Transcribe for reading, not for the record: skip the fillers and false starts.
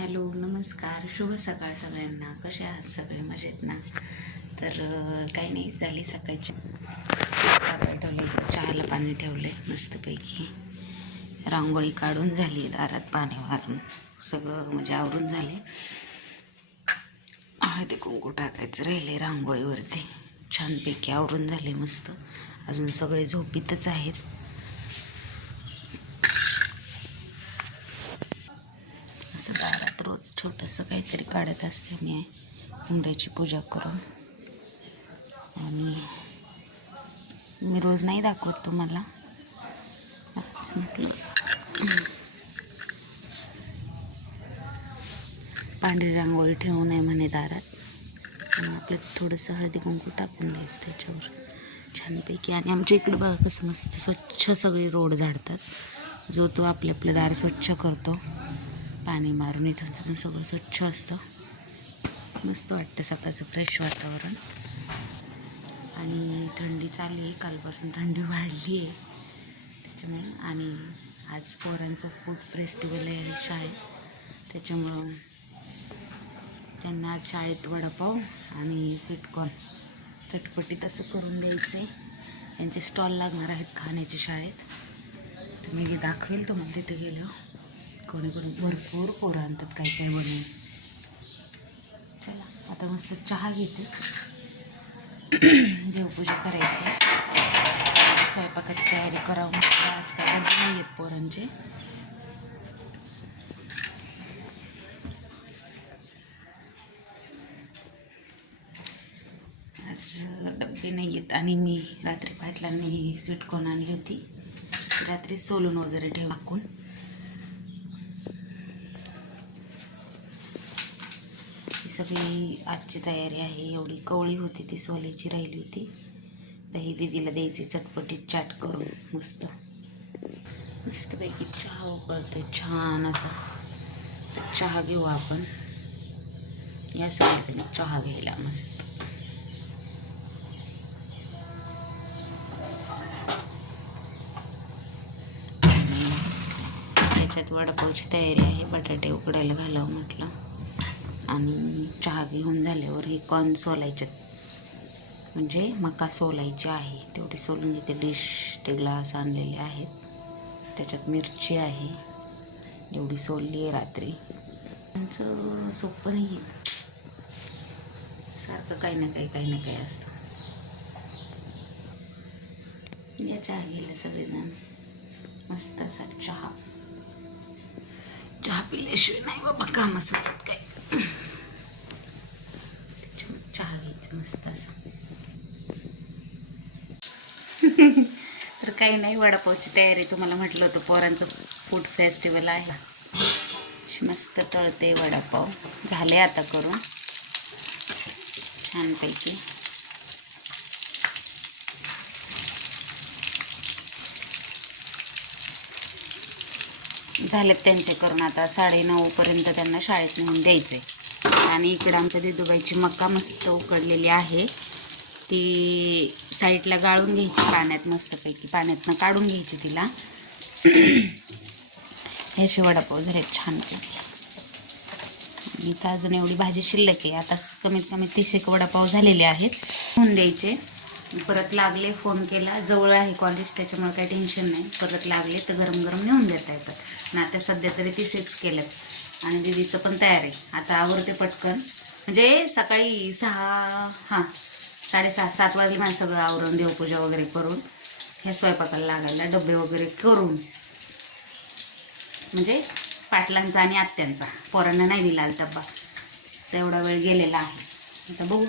Hello, नमस्कार, शुभ सकाळ सगळ्यांना. कसे आहात सगळे? मजेत ना? तर काही नाही, झाली सकाळची ठेवले, चहाला पाणी ठेवले मस्तपैकी. रांगोळी काढून झाली, दारात पाणी मारून सगळं म्हणजे आवरून झाले. हळदी कुंकू टाकायचं राहिले रांगोळीवरती. छानपैकी आवरून झाले मस्त. अजून सगळे झोपीतच आहेत. असं दारात रोज छोटंसं काहीतरी काढत असते मी, उंबऱ्याची पूजा करून. आणि मी रोज नाही दाखवत तुम्हाला, आज म्हटलं पांढरी रांगोळी ठेवू नये म्हणे दारात, आणि आपलं थोडंसं हळदी कुंकू टाकून द्यायचं त्याच्यावर छानपैकी. आणि आमच्या इकडं बघा कसं मस्त स्वच्छ सगळे रोड झाडतात. जो तो आपलं दार स्वच्छ करतो पाणी मारून. इथून सगळं स्वच्छ असतं, मस्त वाटतं सकाळचं फ्रेश वातावरण. आणि थंडी चालू आहे, कालपासून थंडी वाढली आहे त्याच्यामुळं. आणि आज पोरांचं फूड फेस्टिवल आहे शाळेत, त्याच्यामुळं त्यांना आज शाळेत वडापाव आणि स्वीटकॉर्न चटपटीत असं करून द्यायचं आहे. त्यांचे स्टॉल लागणार आहेत खाण्याचे शाळेत, तर मी दाखवेल तुम्हाला तिथे गेलं. कोणी भरपूर पोरं आणतात काही काही बनवून. चला आता मस्त चहा घेते, देवपूजा करायची, स्वयंपाकाची तयारी करावं. आज काय डबे नाही आहेत पोरांचे. आज डबे नाही आहेत. आणि मी रात्री पाटलांनी स्वीटकॉर्न आणली होती, रात्री सोलून वगैरे टाकून. सगळी आजची तयारी आहे. एवढी कवळी होती ती सोलायची राहिली होती, दही दीदीला द्यायची चटपटीत चाट करून. मस्तपैकी चहा उकळतोय छान असा. तर चहा घेऊ आपण, या सगळ्यात चहा घ्यायला मस्त. त्याच्यात वडापावची तयारी आहे, बटाटे उकडायला घालावं म्हटलं. आणि चहा घेऊन झाल्यावर हे कॉर्न सोलायचे, म्हणजे मका सोलायची आहे, तेवढी सोलून घेते. डिश ते ग्लास आणलेले आहेत, त्याच्यात मिरची आहे, एवढी सोलली आहे रात्री. त्यांचं सोपं नाही आहे, सारखं काही ना काही असतं. या चहा घ्यायला सगळेजण मस्त असा चहा पिल्याशिवाय नाही बाबा कामं सुचत काय. चहा घ्यायचं मस्त असं. तर काही नाही, वडापावची तयारी. तुम्हाला म्हटलं होतं पोरांचं फूड फेस्टिवल आहे. मस्त तळते वडापाव, झाले आता करून छानपैकी. झालेत त्यांचे करून. आता 9:30पर्यंत त्यांना शाळेत नेऊन द्यायचं आहे. आणि इकडं आमच्या दिदूबाईची मका मस्त उकडलेली आहे, ती साईडला गाळून घ्यायची पाण्यात, मस्तपैकी पाण्यातनं काढून घ्यायची तिला. हे असे वडापाव झाले छानपैकी. इथं अजून एवढी भाजी शिल्लक आहे. आता कमीत कमी 30 एक वडापाव झालेले आहेत, होऊन द्यायचे. परत लागले, फोन केला, जवळ आहे कॉलेज त्याच्यामुळे काही टेन्शन नाही. परत लागले तर गरम गरम नेऊन देता येतात ना. आता सध्या तरी 30 केलं. आणि दीदीचं पण तयार आहे, आता आवरते पटकन. म्हणजे सकाळी 6:30 वाजले माझं सगळं आवरून, देवपूजा वगैरे करून ह्या स्वयंपाकाला लागायला, डबे वगैरे करून. म्हणजे पाटलांचा आणि आत्यांचा, पोरांना नाही दिला डब्बा, तेवढा वेळ गेलेला आहे. आता बघू